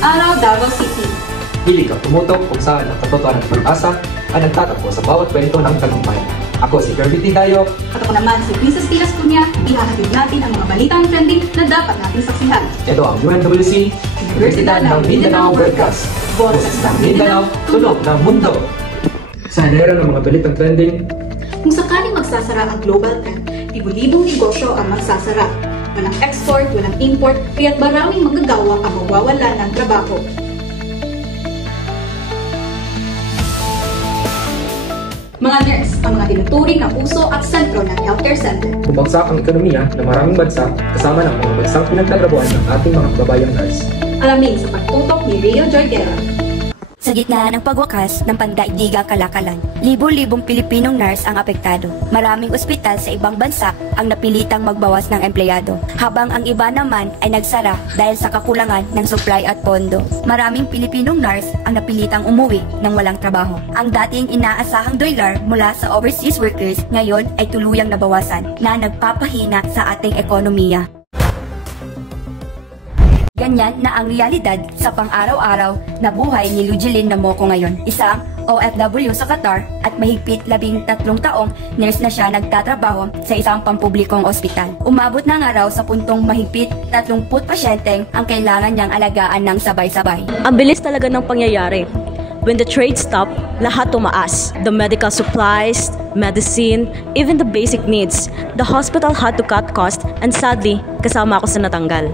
araw, Davao City. Pili kang tumutok kung saan ang katotohanan ng pag-asa ang nagtatakbo sa bawat kwento ng tagumpay. Ako si Kirby Tigayo. At ako naman si Princess Tilas Cunha. Ihahatid natin ang mga balitang trending na dapat natin saksihan. Ito ang UNWC, Universidad ng Mindanao Broadcast. Boses ng Mindanao, tunog ng mundo. Sa hanera ng mga balitang trending, kung sakaling magsasara ang global trend, libo-libong negosyo ang magsasara. Walang export, walang import, kaya't maraming manggagawa ang mawawalan ng trabaho. Mga nurse, ang mga tinuturing na puso at sentro ng healthcare center. bumagsak ang ekonomiya ng maraming bansa kasama ng mga bansang pinagtatrabuhan ng ating mga kababayang nurse. Alamin sa pagtutok ni Rio Joy Guerra. Sa gitna ng pagwakas ng pandaigdigang kalakalan, libo-libong Pilipinong nurse ang apektado. Maraming ospital sa ibang bansa ang napilitang magbawas ng empleyado, habang ang iba naman ay nagsara dahil sa kakulangan ng supply at pondo. Maraming Pilipinong nurse ang napilitang umuwi ng walang trabaho. Ang dating inaasahang dolyar mula sa overseas workers ngayon ay tuluyang nabawasan na nagpapahina sa ating ekonomiya. Ganyan na ang realidad sa pang-araw-araw na buhay ni Lujeline Namoko ngayon. Isang OFW sa Qatar at mahigpit 13 taong nurse na siya nagtatrabaho sa isang pampublikong ospital. Umabot na nga raw sa puntong mahigpit 30 pasyenteng ang kailangan niyang alagaan ng sabay-sabay. Ang bilis talaga ng pangyayari. When the trade stopped, lahat tumaas. The medical supplies, medicine, even the basic needs. The hospital had to cut costs and sadly, kasama ako sa natanggal.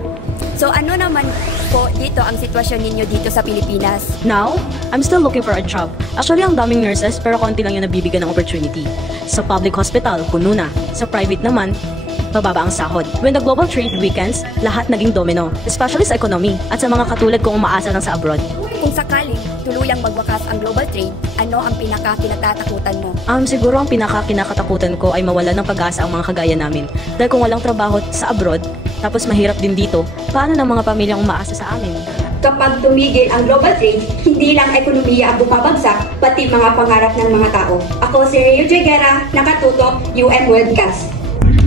So ano naman po dito ang sitwasyon ninyo dito sa Pilipinas? Now, I'm still looking for a job. Actually, ang daming nurses pero konti lang yung nabibigyan ng opportunity. Sa public hospital, puno na. Sa private naman, mababa ang sahod. When the global trade weakens, lahat naging domino. Especially sa economy at sa mga katulad kong umaasa lang sa abroad. Kung sakaling tuluyang magwakas ang global trade, ano ang pinaka-kinatatakutan mo? Siguro ang pinaka-kinakatakutan ko ay mawala ng pag-asa ang mga kagaya namin. Dahil kung walang trabaho sa abroad, tapos mahirap din dito, paano ng mga pamilyang umaasa sa amin? Kapag tumigil ang global trade, hindi lang ekonomiya ang bumabagsak, pati mga pangarap ng mga tao. Ako si Rio Joy Guerra, nakatutok, UN Worldcast.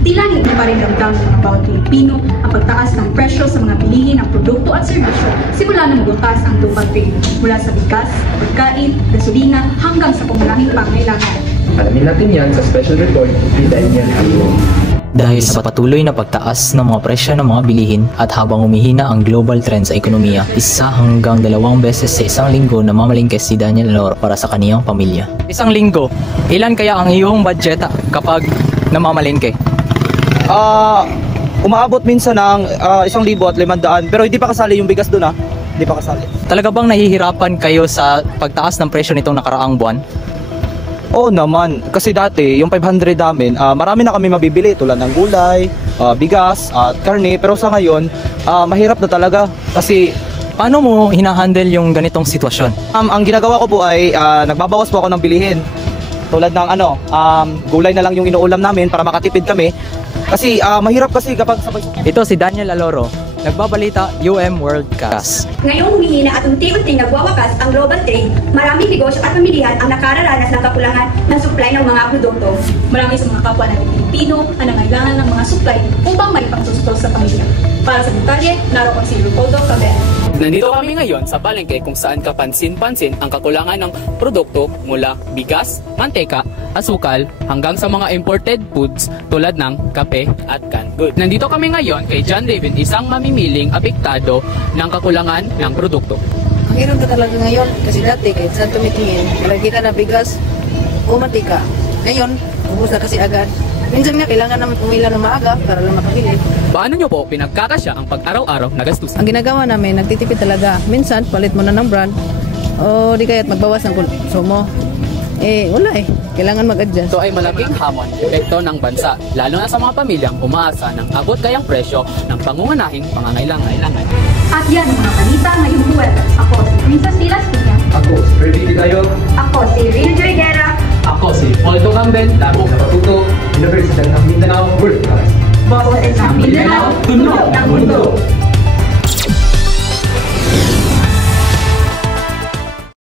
Tila hindi pa rin ramdam ng mga bawat Pilipino ang pagtaas ng presyo sa mga bilihin ng produkto at serbisyo simula nang magwakas ang global trade mula sa bigas, pagkain, gasolina hanggang sa pangunahing pangailangan. Alamin natin yan sa special report ni Daniel Aloro. Dahil sa patuloy na pagtaas ng mga presyo ng mga bilihin at habang umihina ang global trend sa ekonomiya, 1 hanggang 2 beses sa isang linggo na mamalingke si Daniel Aloro para sa kaniyang pamilya. Isang linggo, ilan kaya ang iyong budget kapag namamalingke? Umaabot minsan ng 1,500 pero hindi pa kasali yung bigas doon Hindi pa kasali. Talaga bang nahihirapan kayo sa pagtaas ng presyo nitong nakaraang buwan? Oo naman, kasi dati yung 500 namin, marami na kami mabibili tulad ng gulay, bigas at karne, pero sa ngayon, mahirap na talaga kasi paano mo hinahandle yung ganitong sitwasyon? ang ginagawa ko po ay nagbabawas po ako ng bilihin. Tulad ng gulay na lang yung inuulam namin para makatipid kami. Kasi mahirap kasi kapag sabay. Ito si Daniel Aloro, nagbabalita Worldcast. Ngayong humihina at unti-unting nagwawakas ang global trade, maraming negosyo at pamilihan ang nakararanas ng kakulangan ng supply ng mga produkto. Marami sa mga kapwa natin Pilipino ang nangailangan ng mga supply upang may pangsusto sa pamilya. Para sa detalye, naroon si Leopoldo Cabel. Nandito kami ngayon sa palengke kung saan kapansin-pansin ang kakulangan ng produkto mula bigas, manteka, asukal hanggang sa mga imported foods tulad ng kape at canned goods. Nandito kami ngayon kay John Raven, isang mamimiling apektado ng kakulangan ng produkto. Ang hirap na talaga ngayon kasi dati kahit saan tumitingin, malagkita na bigas o mantika. Ngayon, ubos na kasi agad. Minsan nga, kailangan naman pumila ng maaga para lang makabili. Paano nyo po pinagkakasya ang pag-araw-araw na gastos? Ang ginagawa namin, nagtitipid talaga. Minsan, palit mo na ng brand o di kaya't magbawas ng konsumo. Wala kailangan mag-adjust. Ito ay malaking hamon, epekto ng bansa, lalo na sa mga pamilyang umaasa ng abot kayang presyo ng pangungunahing pangangailangan. At yan ang mga balita ngayong buwan. Ako si Princess Tilas Cunha. Ako si Kirby Tigayo. Ako si Rio Joy Guerra. Ako si Poldo Campbell, labo na patuto, Universidad ng Mindanao Broadcast. Boses ng Mindanao, tunog ng